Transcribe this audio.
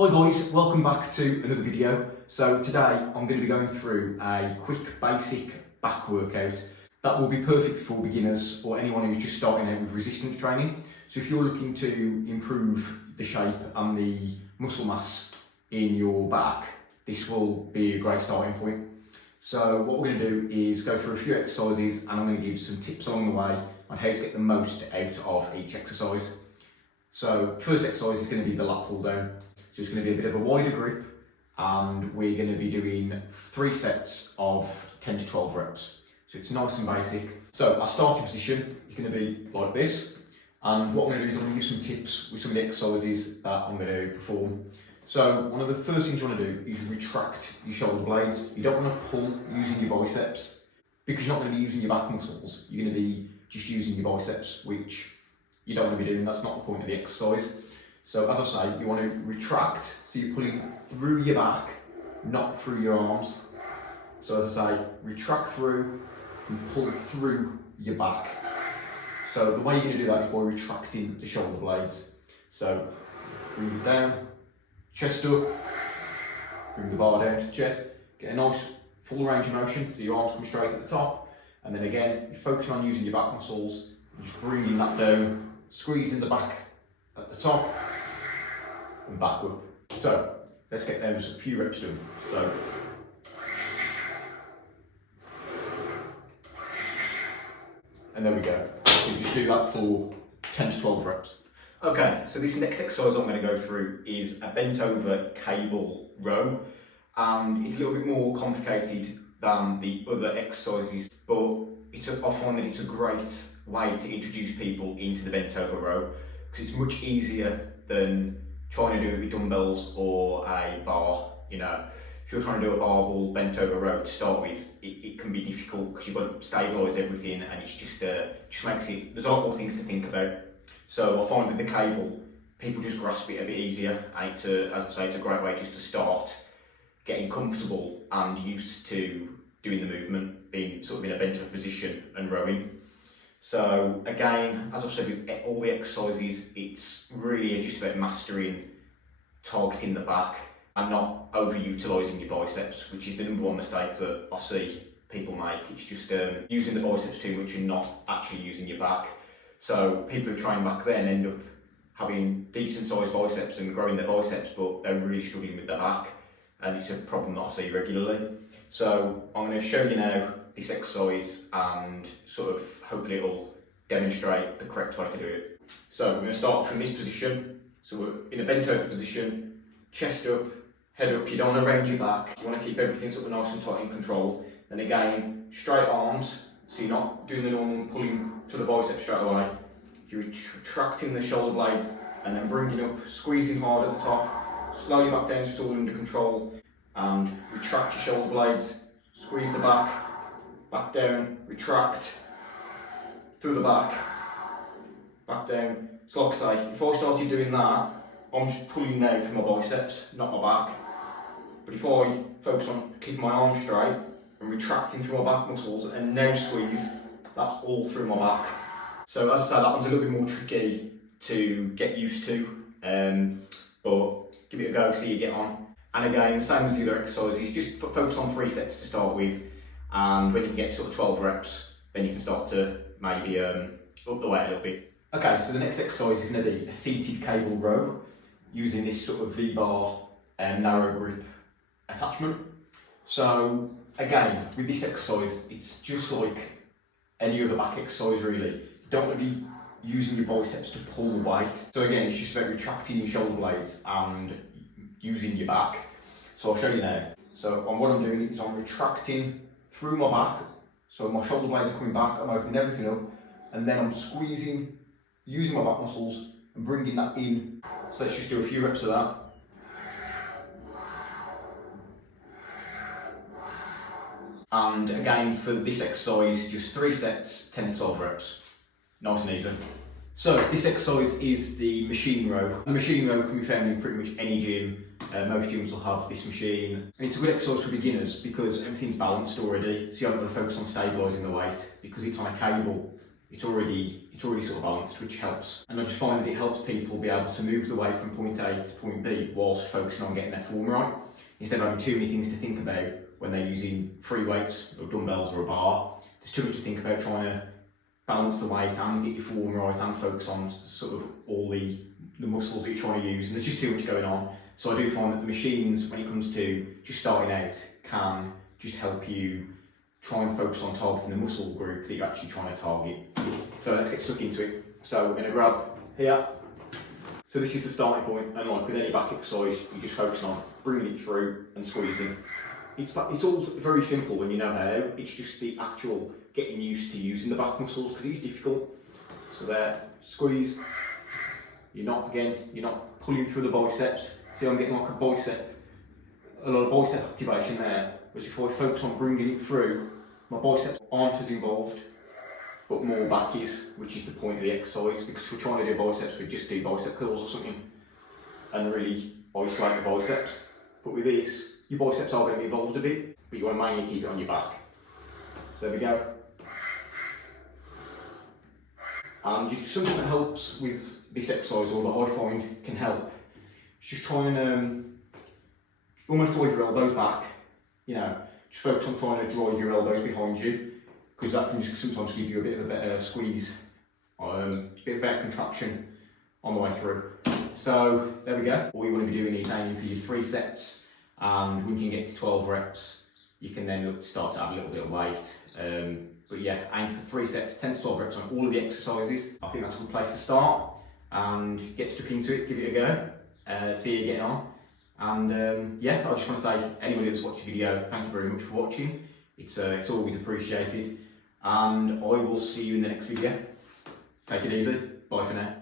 Hi guys, welcome back to another video. So today I'm going to be going through a quick basic back workout that will be perfect for beginners or anyone who's just starting out with resistance training. So if you're looking to improve the shape and the muscle mass in your back, this will be a great starting point. So what we're going to do is go through a few exercises and I'm going to give some tips along the way on how to get the most out of each exercise. So first exercise is going to be the lat pull down. So it's going to be a bit of a wider grip and we're going to be doing 3 sets of 10 to 12 reps. So it's nice and basic. So our starting position is going to be like this. And what I'm going to do is I'm going to give some tips with some of the exercises that I'm going to perform. So one of the first things you want to do is retract your shoulder blades. You don't want to pull using your biceps because you're not going to be using your back muscles. You're going to be just using your biceps, which you don't want to be doing. That's not the point of the exercise. So as I say, you want to retract, so you're pulling through your back, not through your arms. So as I say, retract through and pull through your back. So the way you're going to do that is by retracting the shoulder blades. So bring it down, chest up, bring the bar down to the chest, get a nice full range of motion, so your arms come straight at the top. And then again, you're focusing on using your back muscles, just bringing that down, squeezing the back at the top and back up. So let's get those a few reps done. So and there we go. So just do that for 10 to 12 reps. Okay, so this next exercise I'm going to go through is a bent over cable row, and it's a little bit more complicated than the other exercises, but I find that it's a great way to introduce people into the bent over row because it's much easier than trying to do it with dumbbells or a bar. You know, if you're trying to do a barbell bent over row to start with, it can be difficult because you've got to stabilise everything, and it's just makes it, there's a lot more things to think about. So I find with the cable, people just grasp it a bit easier, and as I say, it's a great way just to start getting comfortable and used to doing the movement, being sort of in a bent over position and rowing. So again, as I've said with all the exercises, it's really just about mastering targeting the back and not overutilising your biceps, which is the number one mistake that I see people make. It's just using the biceps too much and not actually using your back. So people who train back then end up having decent sized biceps and growing their biceps, but they're really struggling with their back, and it's a problem that I see regularly. So I'm going to show you now this exercise and sort of hopefully it'll demonstrate the correct way to do it. So we're going to start from this position. So we're in a bent over position, chest up, head up. You don't want to round your back. You want to keep everything sort of nice and tight in control. Then again, straight arms. So you're not doing the normal pulling to the bicep straight away. You're retracting the shoulder blade and then bringing up, squeezing hard at the top, slowly back down so it's all under control, and retract your shoulder blades, squeeze the back down, retract, through the back down. So like I say, if I started doing that, I'm just pulling now from my biceps, not my back. But if I focus on keeping my arms straight and retracting through my back muscles and now squeeze, that's all through my back. So as I say, that one's a little bit more tricky to get used to, but give it a go, see how you get on. And again, the same as the other exercises, just focus on 3 sets to start with, and when you can get sort of 12 reps, then you can start to maybe up the weight a little bit. Okay, so the next exercise is going to be a seated cable row, using this sort of V-bar narrow grip attachment. So again, with this exercise, it's just like any other back exercise really. You don't want to be using your biceps to pull the weight. So again, it's just about retracting your shoulder blades and using your back. So I'll show you now. So what I'm doing is I'm retracting through my back. So my shoulder blades are coming back, I'm opening everything up, and then I'm squeezing, using my back muscles and bringing that in. So let's just do a few reps of that. And again, for this exercise, just 3 sets, 10 to 12 reps. Nice and easy. So this exercise is the machine row. The machine row can be found in pretty much any gym. Most gyms will have this machine. And it's a good exercise for beginners because everything's balanced already, so you haven't got to focus on stabilising the weight because it's on a cable. It's already it's already sort of balanced, which helps. And I just find that it helps people be able to move the weight from point A to point B whilst focusing on getting their form right, instead of having too many things to think about when they're using free weights or dumbbells or a bar. There's too much to think about trying to balance the weight and get your form right and focus on sort of all the muscles that you're trying to use, and there's just too much going on. So I do find that the machines, when it comes to just starting out, can just help you try and focus on targeting the muscle group that you're actually trying to target. So let's get stuck into it. So we're going to grab here. So this is the starting point, and like with any back exercise, you just focus on bringing it through and squeezing. It's all very simple when you know how. It's just the actual getting used to using the back muscles, because it's difficult. So there, squeeze. You're not pulling through the biceps. See, I'm getting like a lot of bicep activation there. Whereas if I focus on bringing it through, my biceps aren't as involved, but more back is, which is the point of the exercise. Because if we're trying to do biceps, we just do bicep curls or something, and really isolate the biceps. But with this, your biceps are going to be involved a bit, but you want to mainly keep it on your back. So there we go. And something that helps with this exercise, or that I find can help, is just try and almost drive your elbows back. You know, just focus on trying to drive your elbows behind you, because that can just sometimes give you a bit of a better squeeze, a bit of better contraction on the way through. So there we go. All you want to be doing is aiming for your 3 sets, and when you can get to 12 reps, you can then look to start to add a little bit of weight. But yeah, aim for 3 sets, 10 to 12 reps on all of the exercises. I think that's a good place to start, and get stuck into it, give it a go, see how you're getting on. And yeah, I just want to say, anybody that's watched the video, thank you very much for watching. It's always appreciated, and I will see you in the next video. Take it easy, bye for now.